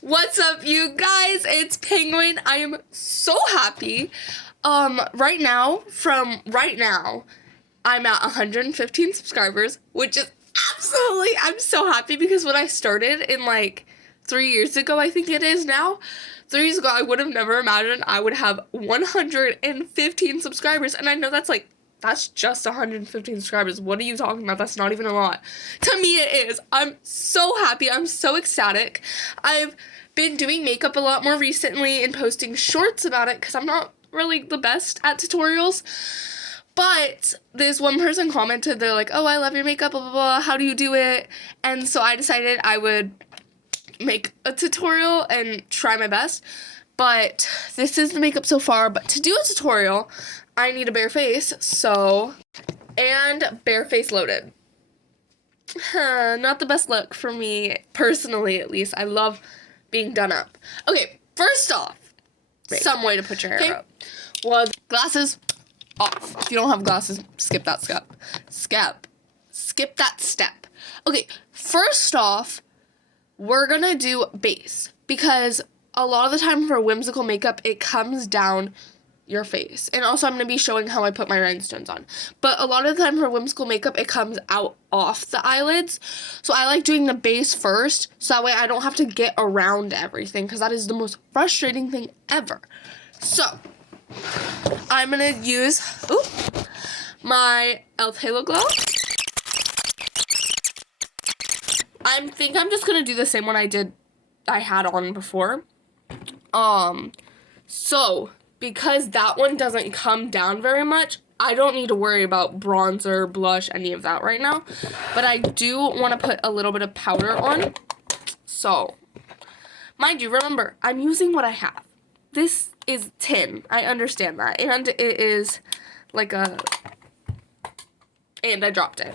What's up, you guys? It's Penguin. I am so happy. Right now, I'm at 115 subscribers, which is I'm so happy because when I started in 3 years ago, I think it is now, 3 years ago, I would have never imagined I would have 115 subscribers, and I know that's just 115 subscribers. What are you talking about? That's not even a lot. To me, it is. I'm so happy. I'm so ecstatic. I've been doing makeup a lot more recently and posting shorts about it because I'm not really the best at tutorials. But this one person commented, they're like, oh, I love your makeup, blah, blah, blah. How do you do it? And so I decided I would make a tutorial and try my best. But this is the makeup so far. But to do a tutorial, I need a bare face, and bare face loaded. Not the best look for me, personally at least. I love being done up. Okay, first off, some way to put your hair up. Well, glasses off. If you don't have glasses, skip that step. Skip that step. Okay, first off, we're gonna do base, because a lot of the time for whimsical makeup, it comes down your face. And also I'm going to be showing how I put my rhinestones on. But a lot of the time for whimsical makeup, it comes out off the eyelids. So I like doing the base first, so that way I don't have to get around everything, because that is the most frustrating thing ever. So I'm going to use my e.l.f. Halo Glow. I think I'm just going to do the same one I had on before. So because that one doesn't come down very much, I don't need to worry about bronzer, blush, any of that right now. But I do want to put a little bit of powder on. So, mind you, remember, I'm using what I have. This is tin. I understand that. And it is and I dropped it.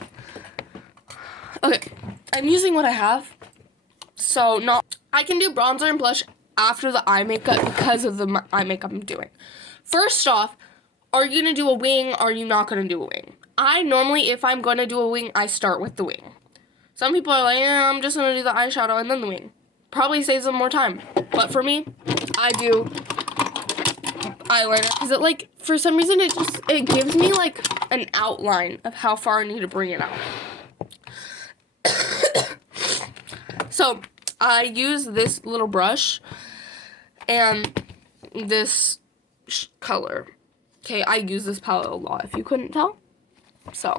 Okay, I'm using what I have. So, I can do bronzer and blush after the eye makeup because of the eye makeup I'm doing. First off, are you going to do a wing? Or are you not going to do a wing? I normally, if I'm going to do a wing, I start with the wing. Some people are like, yeah, I'm just going to do the eyeshadow and then the wing. Probably saves them more time. But for me, I do eyeliner. Because for some reason, it gives me an outline of how far I need to bring it out. So I use this little brush and this color. Okay, I use this palette a lot, if you couldn't tell. So,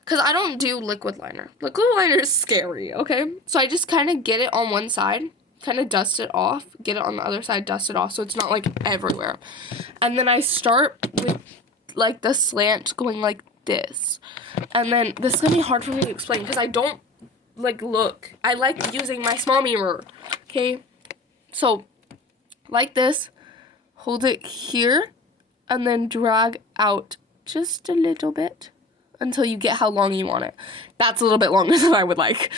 because I don't do liquid liner. Liquid liner is scary, okay? So I just kind of get it on one side, kind of dust it off, get it on the other side, dust it off, so it's not everywhere. And then I start with the slant going like this. And then this is going to be hard for me to explain because I don't look. I like using my small mirror, okay? So, like this, hold it here, and then drag out just a little bit until you get how long you want it. That's a little bit longer than I would like.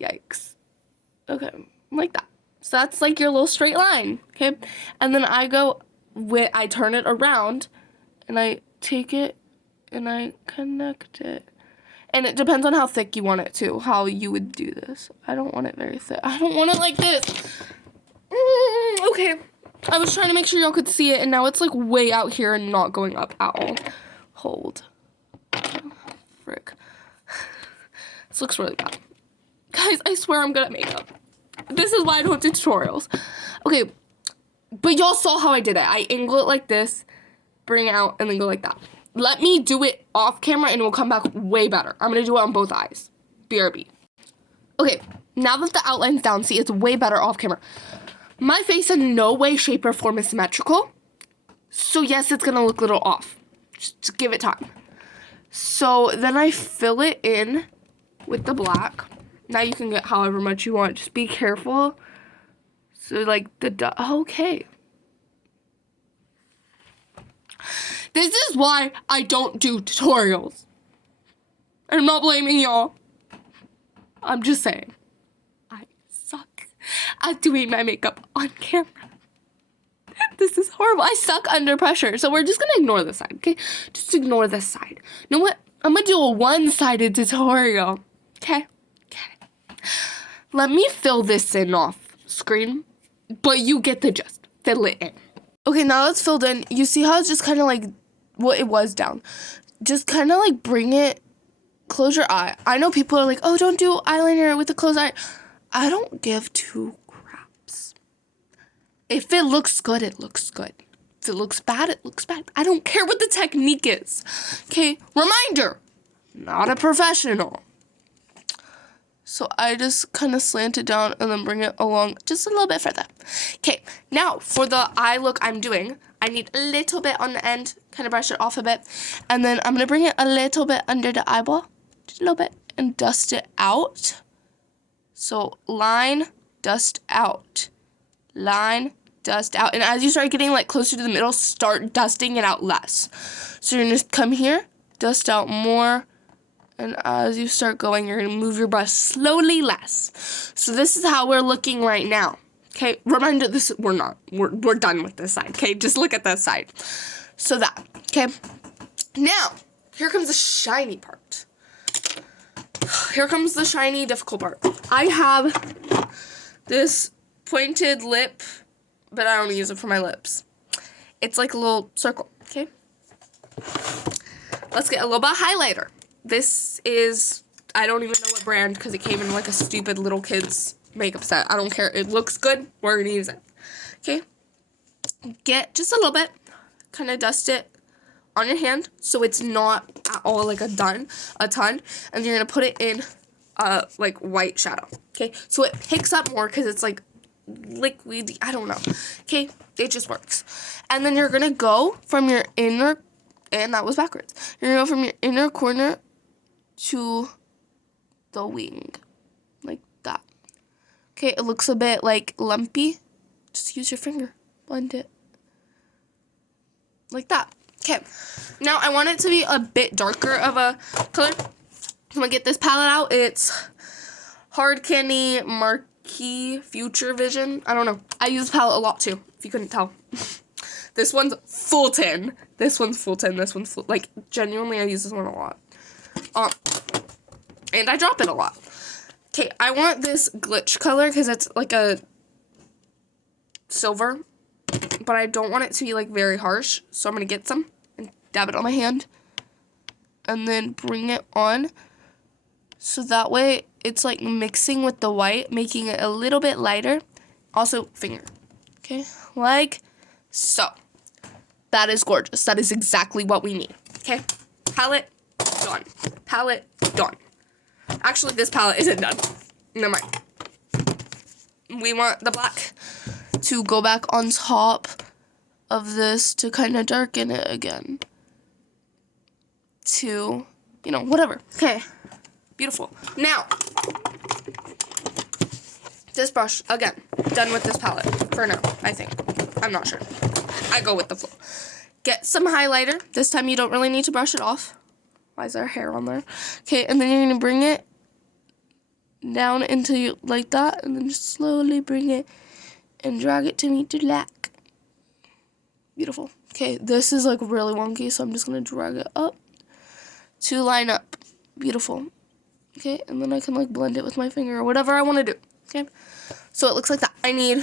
Yikes. Okay, like that. So that's your little straight line, okay? And then I turn it around, and I take it, and I connect it. And it depends on how thick you want it, too, how you would do this. I don't want it very thick. I don't want it like this. Okay. I was trying to make sure y'all could see it, and now it's, way out here and not going up at all. Hold. Frick. This looks really bad. Guys, I swear I'm good at makeup. This is why I don't do tutorials. Okay. But y'all saw how I did it. I angle it like this, bring it out, and then go like that. Let me do it off camera and it will come back way better. I'm going to do it on both eyes. BRB. Okay, now that the outline's down, see, it's way better off camera. My face in no way, shape, or form is symmetrical. So yes, it's going to look a little off. Just give it time. So then I fill it in with the black. Now you can get however much you want. Just be careful. So okay. This is why I don't do tutorials. And I'm not blaming y'all. I'm just saying. I suck at doing my makeup on camera. This is horrible. I suck under pressure. So we're just going to ignore this side, okay? Just ignore this side. You know what? I'm going to do a one-sided tutorial. Okay? Let me fill this in off screen, but you get the gist. Fill it in. Okay, now that's filled in. You see how it's just kind of like what it was down. Just kind of like bring it, close your eye. I know people are like, oh, don't do eyeliner with a closed eye. I don't give two craps. If it looks good, it looks good. If it looks bad, it looks bad. I don't care what the technique is. Okay, reminder, not a professional. So I just kind of slant it down and then bring it along just a little bit further. Okay, now for the eye look I'm doing, I need a little bit on the end, kind of brush it off a bit. And then I'm going to bring it a little bit under the eyeball, just a little bit, and dust it out. So line, dust out. Line, dust out. And as you start getting like closer to the middle, start dusting it out less. So you're going to come here, dust out more. And as you start going, you're going to move your brush slowly less. So this is how we're looking right now. Okay, reminder, we're done with this side. Okay, just look at that side. So that, okay. Now, here comes the shiny part. Here comes the shiny, difficult part. I have this pointed lip, but I don't use it for my lips. It's like a little circle, okay? Let's get a little bit of highlighter. This is, I don't even know what brand because it came in like a stupid little kid's makeup set. I don't care. It looks good. We're going to use it. Okay? Get just a little bit. Kind of dust it on your hand so it's not at all like a ton. And you're going to put it in like white shadow. Okay? So it picks up more because it's like liquidy. I don't know. Okay? It just works. And then you're going to go from your inner, and that was backwards. You're going to go from your inner corner to the wing, like that. Okay, it looks a bit like lumpy. Just use your finger, blend it, like that. Okay, now I want it to be a bit darker of a color. I'm gonna get this palette out. It's Hard Candy Marquee Future Vision. I don't know. I use palette a lot too, if you couldn't tell. This one's full tin. This one's full tin. This one's full. Like, genuinely, I use this one a lot. And I drop it a lot. Okay, I want this glitch color because it's like a silver, but I don't want it to be like very harsh. So I'm going to get some and dab it on my hand and then bring it on. So that way it's like mixing with the white, making it a little bit lighter. Also, finger. Okay, like so. That is gorgeous. That is exactly what we need. Okay, palette, done. Palette, done. Actually, this palette isn't done. Never mind. We want the black to go back on top of this to kind of darken it again. To, you know, whatever. Okay. Beautiful. Now, this brush, again, done with this palette for now, I think. I'm not sure. I go with the flow. Get some highlighter. This time you don't really need to brush it off. Why is there hair on there? Okay, and then you're going to bring it down into you like that, and then just slowly bring it and drag it to meet the black. Beautiful. Okay, this is like really wonky, so I'm just going to drag it up to line up. Beautiful. Okay, and then I can like blend it with my finger or whatever I want to do. Okay, so it looks like that. I need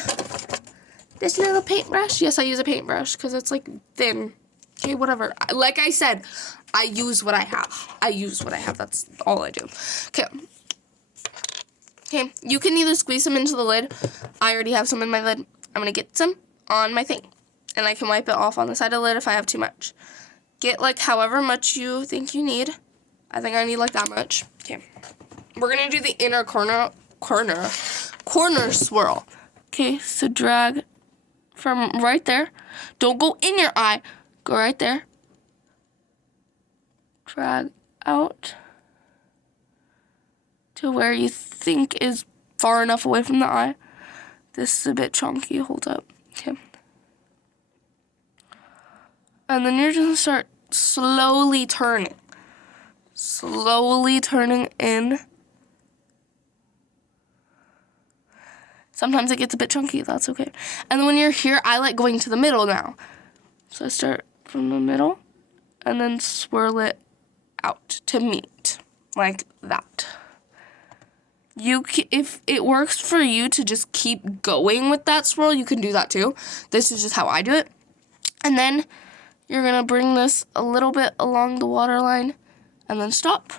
this little paintbrush. Yes, I use a paintbrush because it's like thin. Okay, whatever. Like I said, I use what I have. I use what I have. That's all I do. Okay. Okay, you can either squeeze some into the lid. I already have some in my lid. I'm going to get some on my thing. And I can wipe it off on the side of the lid if I have too much. Get like however much you think you need. I think I need like that much. Okay. We're going to do the inner corner swirl. Okay, so drag from right there. Don't go in your eye. Go right there. Drag out to where you think is far enough away from the eye. This is a bit chunky. Hold up. Okay. And then you're just going to start slowly turning. Slowly turning in. Sometimes it gets a bit chunky. That's okay. And then when you're here, I like going to the middle now. So I start from the middle and then swirl it out to meet like that. if it works for you to just keep going with that swirl, you can do that too. This is just how I do it. And then you're gonna bring this a little bit along the waterline and then stop.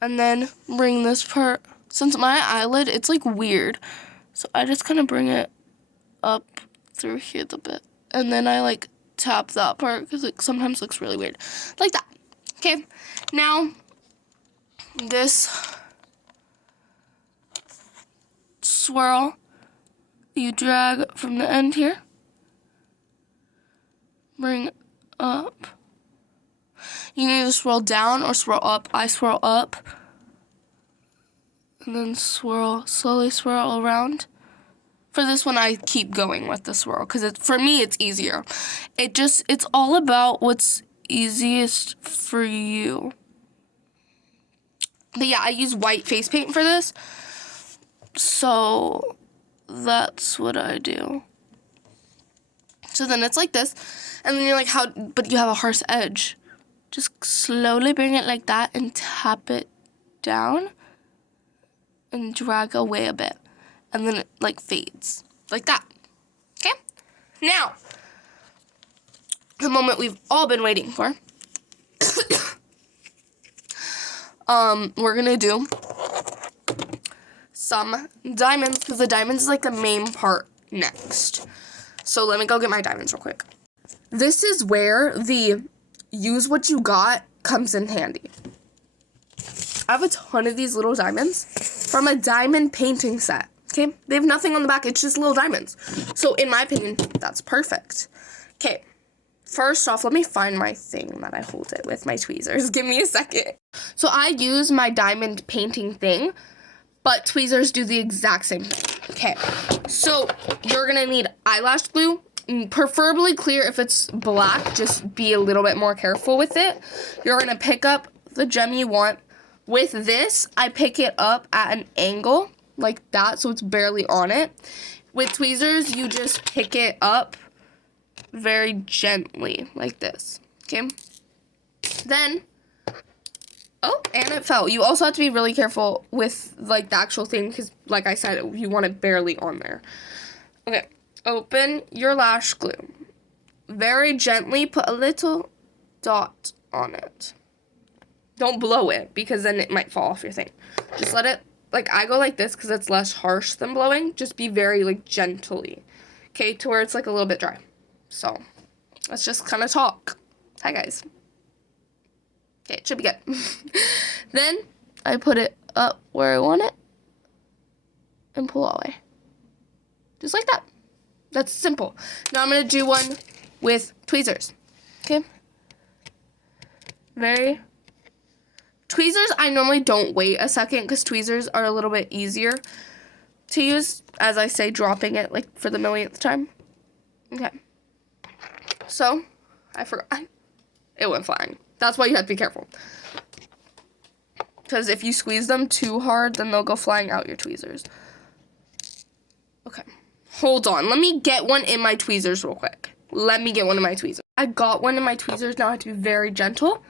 And then bring this part, since my eyelid, it's like weird. So I just kind of bring it up through here a bit. And then I like tap that part because it sometimes looks really weird. Like that. Okay, now this swirl, you drag from the end here, bring up. You can either swirl down or swirl up. I swirl up, and then swirl, slowly swirl around. For this one, I keep going with the swirl because for me, it's easier. It's all about what's easiest for you. But yeah, I use white face paint for this. So that's what I do. So then it's like this. And then you're like, but you have a harsh edge. Just slowly bring it like that and tap it down and drag away a bit. And then it like fades like that. Okay? Now, the moment we've all been waiting for. We're gonna do some diamonds because the diamonds is like the main part next. So let me go get my diamonds real quick. This is where the use what you got comes in handy. I have a ton of these little diamonds from a diamond painting set. Okay, they have nothing on the back, it's just little diamonds. So in my opinion, that's perfect. Okay, first off, let me find my thing that I hold it with, my tweezers. Give me a second. So I use my diamond painting thing, but tweezers do the exact same thing. Okay, so you're gonna need eyelash glue, preferably clear. If it's black, just be a little bit more careful with it. You're gonna pick up the gem you want. With this, I pick it up at an angle like that, so it's barely on it. With tweezers, you just pick it up very gently, like this, okay? Then, oh, and it fell. You also have to be really careful with, like, the actual thing, because, like I said, you want it barely on there. Okay, open your lash glue. Very gently put a little dot on it. Don't blow it, because then it might fall off your thing. Just let it, like, I go like this because it's less harsh than blowing. Just be very, like, gently. Okay, to where it's, like, a little bit dry. So, let's just kind of talk. Hi, guys. Okay, it should be good. Then, I put it up where I want it. And pull all the way. Just like that. That's simple. Now, I'm going to do one with tweezers. Okay? Tweezers, I normally don't wait a second because tweezers are a little bit easier to use. As I say, dropping it like for the millionth time. Okay. So, I forgot. It went flying. That's why you have to be careful. Because if you squeeze them too hard, then they'll go flying out your tweezers. Okay. Hold on. Let me get one in my tweezers real quick. Let me get one in my tweezers. I got one in my tweezers. Now I have to be very gentle.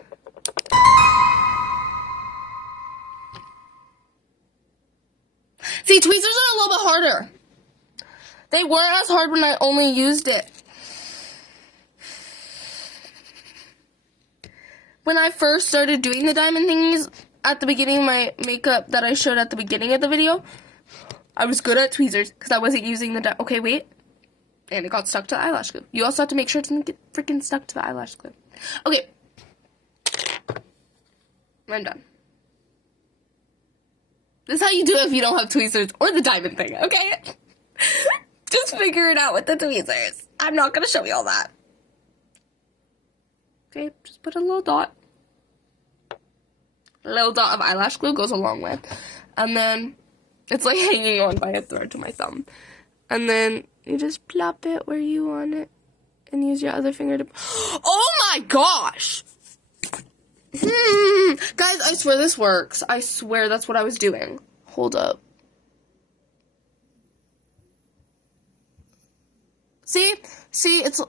See, tweezers are a little bit harder. They weren't as hard when I only used it. When I first started doing the diamond thingies at the beginning of my makeup that I showed at the beginning of the video, I was good at tweezers because I wasn't using the okay, wait. And it got stuck to the eyelash glue. You also have to make sure it doesn't get freaking stuck to the eyelash glue. Okay. I'm done. This is how you do it if you don't have tweezers or the diamond thing, okay? Just figure it out with the tweezers. I'm not going to show you all that. Okay, just put a little dot. A little dot of eyelash glue goes a long way. And then it's like hanging on by a thread to my thumb. And then you just plop it where you want it. And use your other finger to... Oh my gosh! Guys, I swear this works. I swear that's what I was doing. Hold up. See? See? It's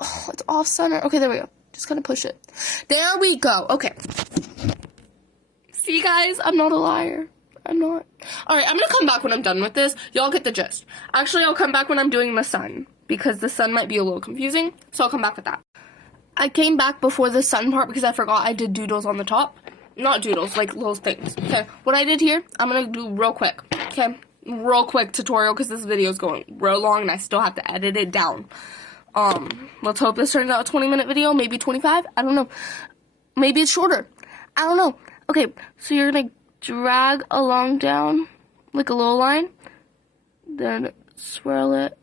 off center. Okay, there we go. Just kind of push it. There we go. Okay. See, guys? I'm not a liar. I'm not. Alright, I'm gonna come back when I'm done with this. Y'all get the gist. Actually, I'll come back when I'm doing the sun, because the sun might be a little confusing, so I'll come back with that. I came back before the sun part because I forgot I did doodles on the top. Not doodles, like little things. Okay, what I did here, I'm gonna do real quick. Okay, real quick tutorial because this video is going real long and I still have to edit it down. Let's hope this turns out a 20-minute video, maybe 25. I don't know. Maybe it's shorter. I don't know. Okay, so you're gonna drag along down like a little line, then swirl it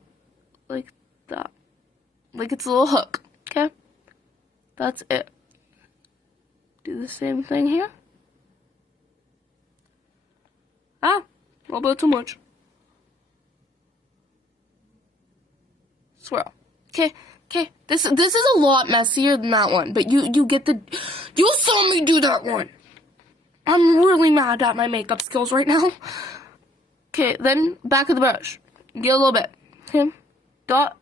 like that, like it's a little hook. Okay, that's it. Do the same thing here. A little bit too much. Swirl. Okay. This is a lot messier than that one, but you get the. You saw me do that one. I'm really mad at my makeup skills right now. Okay, then back of the brush. Get a little bit. Okay. Dot.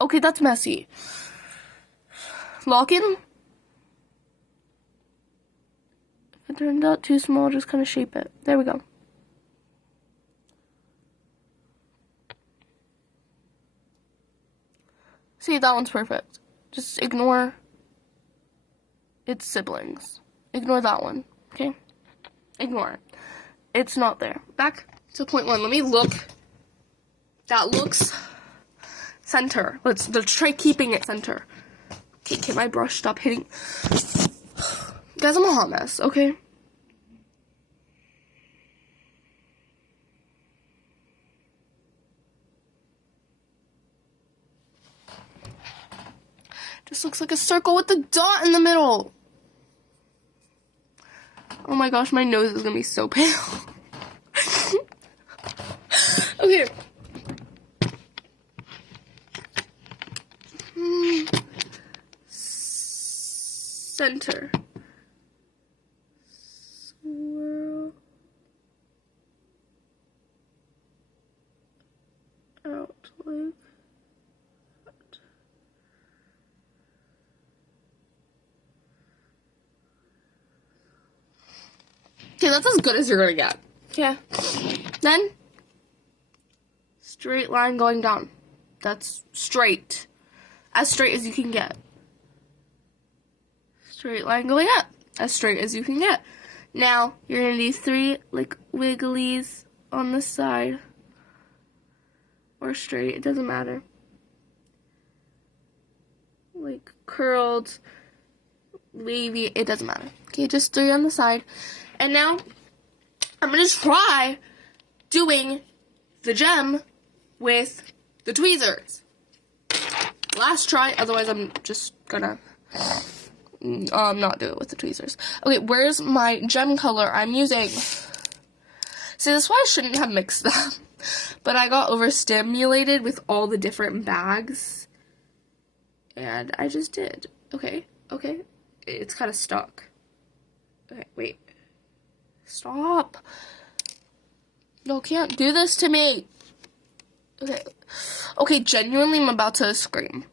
Okay, that's messy. Lock in. If it turned out too small, just kind of shape it. There we go. See, that one's perfect. Just ignore its siblings. Ignore that one, okay? Ignore it. It's not there. Back to point one. Let me look. That looks center. Let's try keeping it center. Okay, can my brush stop hitting? Guys, I'm a hot mess, okay? This looks like a circle with a dot in the middle. Oh my gosh, my nose is gonna be so pale. Okay. Center. Swirl out like that. Okay, that's as good as you're gonna get. Okay. Then, straight line going down. That's straight. As straight as you can get. Straight line going up. As straight as you can get. Now, you're gonna do 3, like, wigglies on the side. Or straight, it doesn't matter. Like, curled, wavy, it doesn't matter. Okay, just 3 on the side. And now, I'm going to try doing the gem with the tweezers. Last try, otherwise I'm just gonna not do it with the tweezers. Okay, where's my gem color I'm using? See, that's why I shouldn't have mixed them. But I got overstimulated with all the different bags. And I just did. Okay. It's kind of stuck. Okay, wait. Stop. You can't do this to me. Okay, genuinely, I'm about to scream.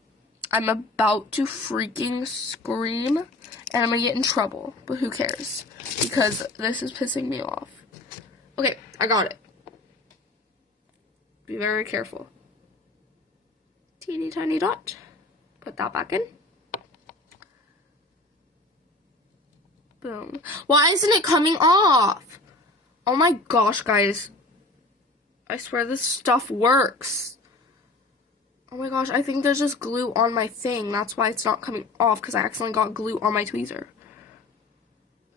I'm about to freaking scream, and I'm gonna get in trouble, but who cares? Because this is pissing me off. Okay, I got it. Be very careful. Teeny tiny dot. Put that back in. Boom. Why isn't it coming off? Oh my gosh, guys. I swear this stuff works. Oh my gosh, I think there's just glue on my thing. That's why it's not coming off, because I accidentally got glue on my tweezer.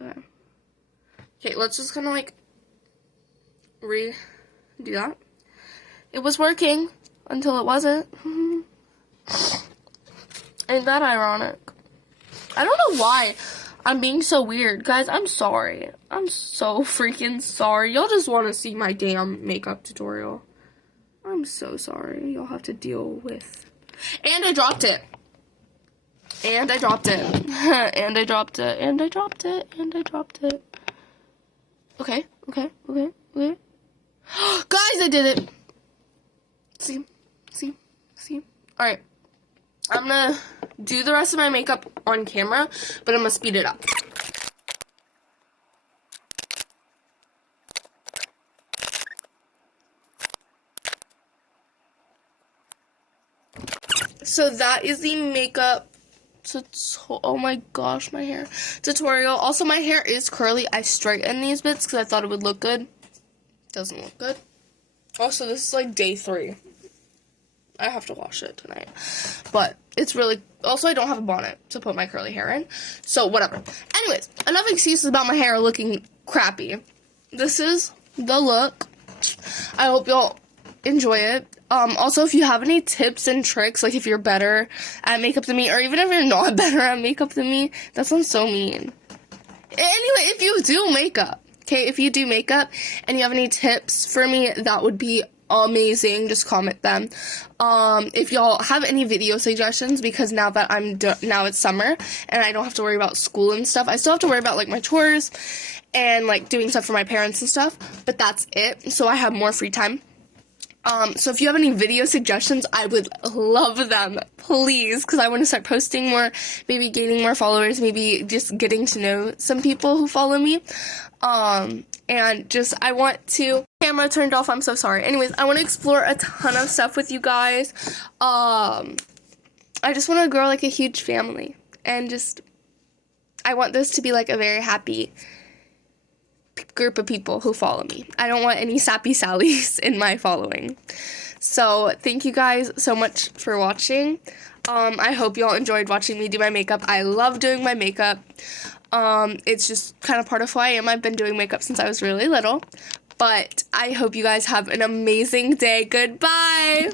Okay, let's just kind of like redo that. It was working until it wasn't. Ain't that ironic? I don't know why I'm being so weird. Guys, I'm sorry. I'm so freaking sorry. Y'all just want to see my damn makeup tutorial. I'm so sorry. Y'all have to deal with. And I dropped it. And I dropped it. And I dropped it. And I dropped it. And I dropped it. Okay. Guys, I did it. See? Alright. I'm gonna do the rest of my makeup on camera, but I'm gonna speed it up. So that is the makeup oh my gosh, my hair tutorial. Also, my hair is curly. I straightened these bits because I thought it would look good. Doesn't look good. Also, this is like day 3. I have to wash it tonight. But it's really... Also, I don't have a bonnet to put my curly hair in. So, whatever. Anyways, enough excuses about my hair looking crappy. This is the look. I hope y'all enjoy it. Also, if you have any tips and tricks, like if you're better at makeup than me, or even if you're not better at makeup than me, that sounds so mean. Anyway, if you do makeup, okay, if you do makeup and you have any tips for me, that would be amazing. Just comment them. If y'all have any video suggestions, because now that now it's summer and I don't have to worry about school and stuff, I still have to worry about like my chores and like doing stuff for my parents and stuff, but that's it. So I have more free time. So if you have any video suggestions, I would love them, please, because I want to start posting more, maybe gaining more followers, maybe just getting to know some people who follow me, and just, I want to, camera turned off, I'm so sorry. Anyways, I want to explore a ton of stuff with you guys. I just want to grow like a huge family, and just, I want this to be like a very happy group of people who follow me. I don't want any sappy Sallys in my following. So thank you guys so much for watching. I hope y'all enjoyed watching me do my makeup. I love doing my makeup. It's just kind of part of who I am. I've been doing makeup since I was really little. But I hope you guys have an amazing day. Goodbye!